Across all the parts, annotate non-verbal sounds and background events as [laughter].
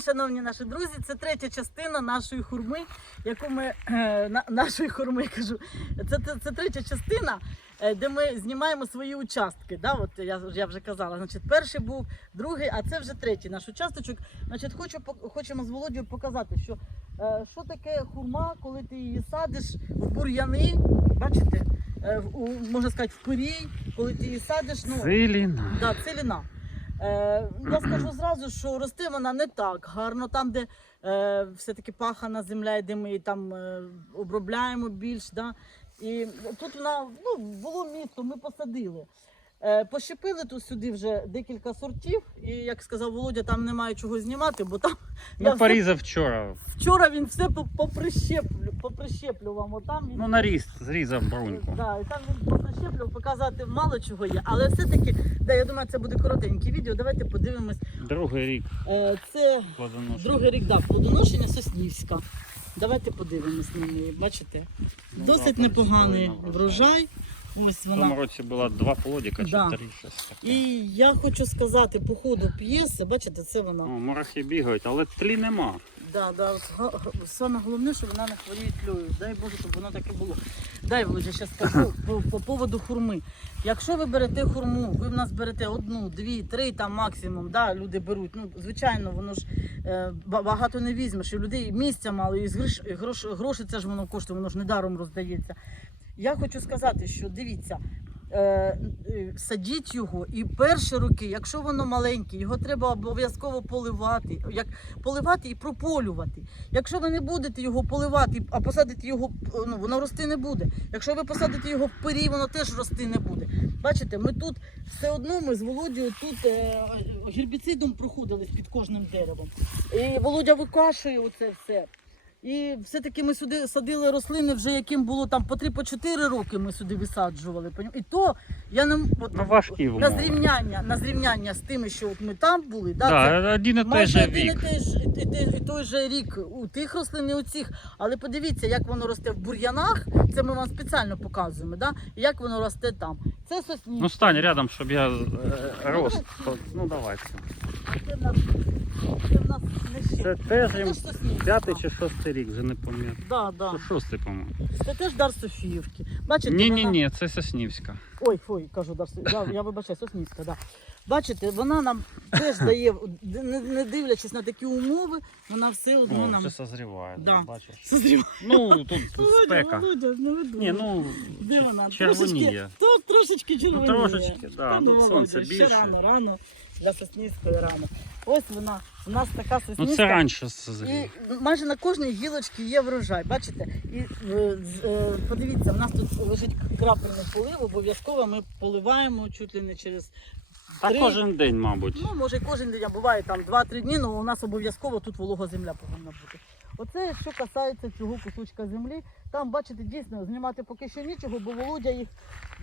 шановні наші друзі. Це третя частина нашої хурми, яку ми е, на, нашої хурми кажу. Це, це, це третя частина, е, де ми знімаємо свої участки. Да? От я, я вже казала. Значить, перший був, другий, а це вже третій наш участочок. Значить, хочу хочемо з Володією показати, що, е, що таке хурма, коли ти її садиш в бур'яни. Бачите? Е, в- можна сказати, в пирій, коли ти її садиш. Ну, Зеліна. Да, целіна. Е, я скажу зразу, що росте вона не так гарно, там, де е, все-таки пахана земля, де ми її там е, обробляємо більш. Да? І тут вона ну, було місто, ми посадили. Е, пощепили тут сюди вже декілька сортів, і як сказав Володя, там немає чого знімати, бо там Ну, все- вчора. вчора він все по- поприщеплю, поприщеплював. Отам він Ну, наріз, зрізав бруньку. Да, і там він поприщеплював, показати мало чого є. Але все-таки, да, я думаю, це буде коротеньке відео. Давайте подивимось. Другий рік Е, Це другий рік да, плодоношення Соснівська. Давайте подивимось на неї. Бачите? Ну, Досить непоганий врожай. Ось В тому вона. році було два плодика чи Да. три щось таке. І я хочу сказати, по ходу п'єси, бачите, це О, вона. мурахи бігають, але тлі нема. Да, да, га- га- саме головне, що вона не хворіє тлею. Дай Боже, щоб воно так і було. Дай Володя, ще скажу [coughs] по, по поводу хурми. Якщо ви берете хурму, ви в нас берете одну, дві, три там максимум, да, люди беруть. Ну, звичайно, воно ж е, ба- багато не візьмеш. І людей місця мало, і з грош, гроші це ж воно коштує, воно ж недаром роздається. Я хочу сказати, що дивіться. Е, е, садіть його і перші роки, якщо воно маленьке, його треба обов'язково поливати, як поливати і прополювати. Якщо ви не будете його поливати, а посадите його, ну воно рости не буде. Якщо ви посадите його в пирі, воно теж рости не буде. Бачите, ми тут все одно ми з Володією тут е, гербіцидом проходились під кожним деревом. І Володя викашує оце все. І все-таки ми сюди садили рослини, вже яким було там по 3-4 роки ми сюди висаджували. І то я не от, Ну, важкі на зрівняння, на зрівняння з тими, що от ми там були, да, Да, це один і той же один і той, ж, і, той- і той же рік у тих рослин і у цих. Але подивіться, як воно росте в бур'янах. Це ми вам спеціально показуємо, да? як воно росте там. Це сосні. Ну стань рядом, щоб я е, рос. Ну давай. Це це не ще. Це теж їм п'ятий чи шостий рік, вже не пам'ятаю. Да, да. Шостий, по-моєму. Це теж дар Софіївки. Бачите, Ні, ні, вона- ні, це Соснівська. Ой, фой, кажу, дар я, я вибачаю, Соснівська, да. Бачите, вона нам теж [laughs] дає, не, не дивлячись на такі умови, вона все одно О, нам вже созріває, Да. бачиш. созріває. Ну, тут [laughs] спека. Володя, не видумуй. Ні, ну, Де вона? червоніє. Тут трошечки червоніє. Ну, трошечки, да, ну, тут Володя, сонце ще більше. рано, рано, для Соснівської рами. Ось вона, у нас така Ну це раніше. І майже на кожній гілочці є врожай. Бачите? І е, е, подивіться, у нас тут лежить крапельний полив, обов'язково ми поливаємо чуть ли не через Та три- кожен день, мабуть. Ну, може, кожен день, а буває там 2-3 дні, але у нас обов'язково тут волога земля повинна бути. Оце що касається цього кусочка землі. Там, бачите, дійсно знімати поки що нічого, бо Володя їх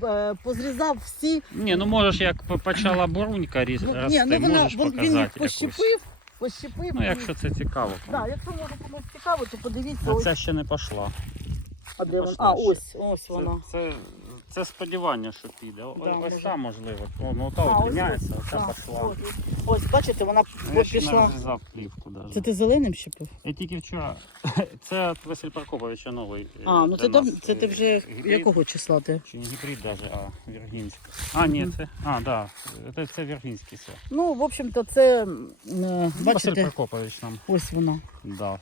е, позрізав всі. Ні, ну можеш як почала бурунька ріс, Ну, рости, ні, ну вона можеш вон- він їх пощепив, пощепив. Ну, якщо це цікаво. Да, якщо може комусь цікаво, то подивіться. А Ось, ця ще не пішла. а де вона? А, ось, ось Це, вона. це, це сподівання, що піде. О- Да, ось може. та можливо. О, ну та А, от ось, міняється, ось, так, пішла. Ось, ось, бачите, вона Я ще не пішла. розрізав плівку навіть. Це ти зеленим щепив? Я тільки вчора. [laughs] Це от Василь Прокоповича новий. е, А, ну для це, дав- нас, це ти е, вже гібрид. якого числа ти? Чи не гібрид даже, а віргінський. А, ні, Мгм. це. А, да. Це, це віргінський це. Ну, в общем-то, це, е, Ну, Василь бачите, Прокопович нам ось вона. дав.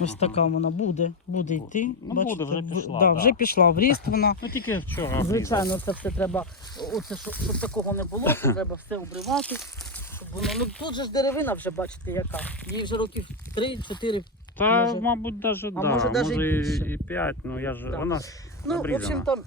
Ось така вона буде, буде йти. Ну, буде, вже пішла, Да, да. вже пішла в ріст вона. Ну тільки вчора. Звичайно, це все треба, оце, щоб, щоб такого не було, це треба все обривати. Щоб воно, ну тут же ж деревина вже бачите яка. Їй вже років 3-4. Та, Може- мабуть, даже, да. може, даже і більше. і 5, ну я ж, Да. вона Ну, в Обрізана. общем-то,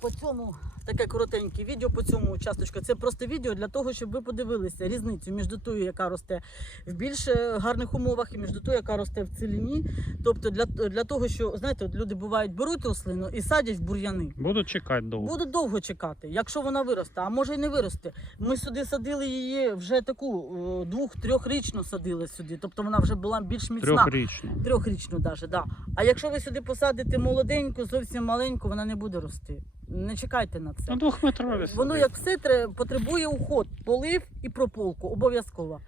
по цьому таке коротеньке відео по цьому участочку. Це просто відео для того, щоб ви подивилися різницю між тою, яка росте в більш е, гарних умовах, і між тою, яка росте в ціліні. Тобто для, для того, що знаєте, от люди бувають беруть рослину і садять в бур'яни. буду чекати довго. Будуть довго чекати, якщо вона виросте, а може й не виросте. Ми сюди садили її вже таку е, двох-трьохрічну садили сюди. Тобто вона вже була більш міцна. Трьохрічно. Трьохрічну даже, да. А якщо ви сюди посадите молоденьку, зовсім маленьку, вона не буде рости. Не чекайте на це. Ну, двохметрові. Воно як все тре- потребує уход, полив і прополку, обов'язково.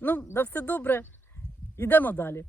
Ну, да все добре. Йдемо далі.